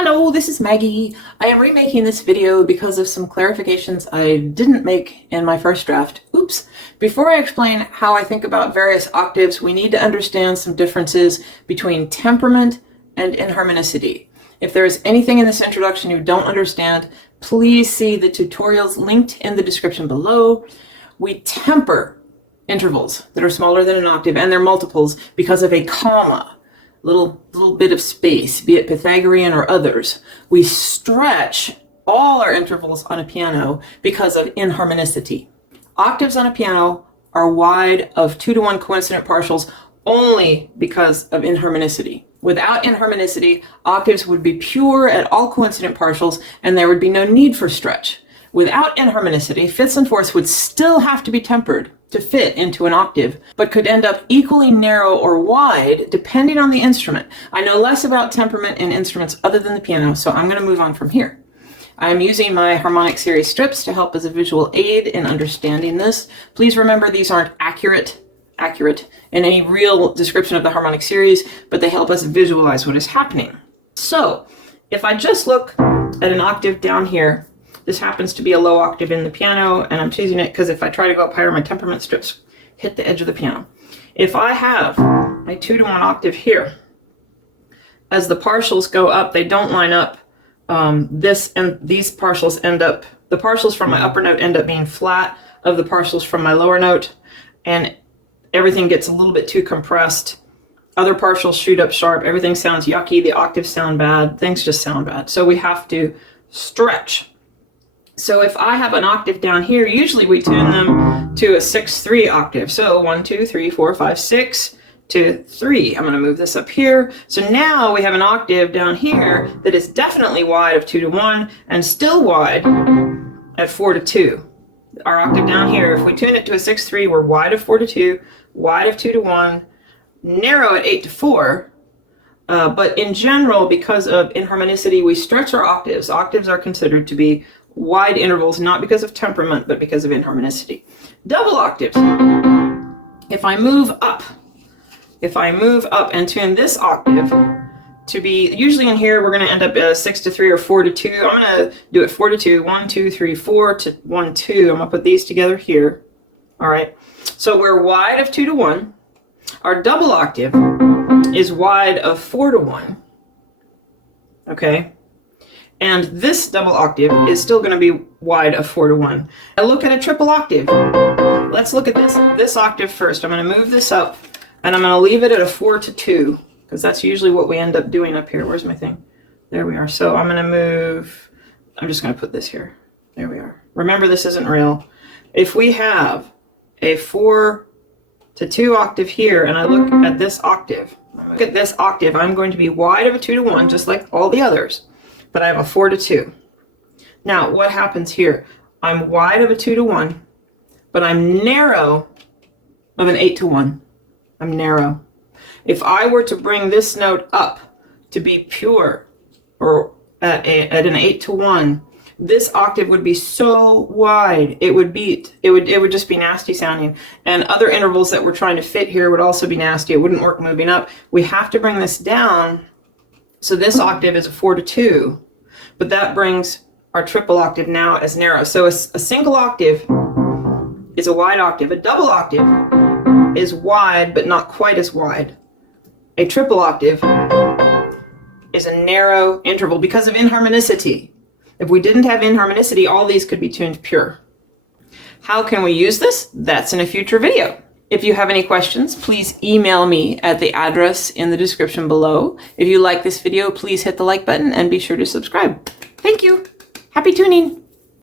Hello, this is Maggie. I am remaking this video because of some clarifications I didn't make in my first draft. Oops. Before I explain how I think about various octaves, we need to understand some differences between temperament and inharmonicity. If there is anything in this introduction you don't understand, please see the tutorials linked in the description below. We temper intervals that are smaller than an octave and their multiples because of a comma. Little bit of space, be it Pythagorean or others. We stretch all our intervals on a piano because of inharmonicity. Octaves on a piano are wide of 2-to-1 coincident partials only because of inharmonicity. Without inharmonicity, octaves would be pure at all coincident partials and there would be no need for stretch. Without inharmonicity, fifths and fourths would still have to be tempered to fit into an octave, but could end up equally narrow or wide depending on the instrument. I know less about temperament in instruments other than the piano, so I'm going to move on from here. I'm using my harmonic series strips to help as a visual aid in understanding this. Please remember these aren't accurate in any real description of the harmonic series, but they help us visualize what is happening. So if I just look at an octave down here, this happens to be a low octave in the piano, and I'm choosing it because if I try to go up higher, my temperament strips hit the edge of the piano. If I have my 2-to-1 octave here, as the partials go up, they don't line up. This and these partials end up, the partials from my upper note end up being flat of the partials from my lower note, and everything gets a little bit too compressed. Other partials shoot up sharp. Everything sounds yucky. The octaves sound bad. Things just sound bad. So we have to stretch. So if I have an octave down here, usually we tune them to a 6-3 octave. So 1, 2, 3, 4, 5, 6 to 3. I'm going to move this up here. So now we have an octave down here that is definitely wide of 2-to-1 and still wide at 4-to-2. Our octave down here, if we tune it to a 6-3, we're wide of 4-to-2, wide of 2-to-1, narrow at 8-to-4. But in general, because of inharmonicity, we stretch our octaves. Octaves are considered to be wide intervals, not because of temperament, but because of inharmonicity. Double octaves. If I move up and tune this octave to be, usually in here, we're going to end up at 6-to-3 or 4-to-2. I'm going to do it 4-to-2, 1, 2, 3, 4 to 1, 2. I'm going to put these together here. All right. So we're wide of 2-to-1. Our double octave is wide of 4-to-1. Okay. And this double octave is still going to be wide of 4-to-1. I look at a triple octave. Let's look at this octave first. I'm going to move this up, and I'm going to leave it at a 4-to-2, because that's usually what we end up doing up here. Where's my thing? There we are. So I'm going to move, I'm just going to put this here. There we are. Remember, this isn't real. If we have a 4-to-2 octave here, and I look at this octave, I'm going to be wide of a 2-to-1, just like all the others. But I have a 4-to-2. Now, what happens here? I'm wide of a 2-to-1, but I'm narrow of an 8-to-1. I'm narrow. If I were to bring this note up to be pure, or at an 8-to-1, this octave would be so wide, it would just be nasty sounding. And other intervals that we're trying to fit here would also be nasty. It wouldn't work moving up. We have to bring this down. So this octave is a 4-to-2, but that brings our triple octave now as narrow. So a single octave is a wide octave. A double octave is wide, but not quite as wide. A triple octave is a narrow interval because of inharmonicity. If we didn't have inharmonicity, all these could be tuned pure. How can we use this? That's in a future video. If you have any questions, please email me at the address in the description below. If you like this video, please hit the like button and be sure to subscribe. Thank you. Happy tuning.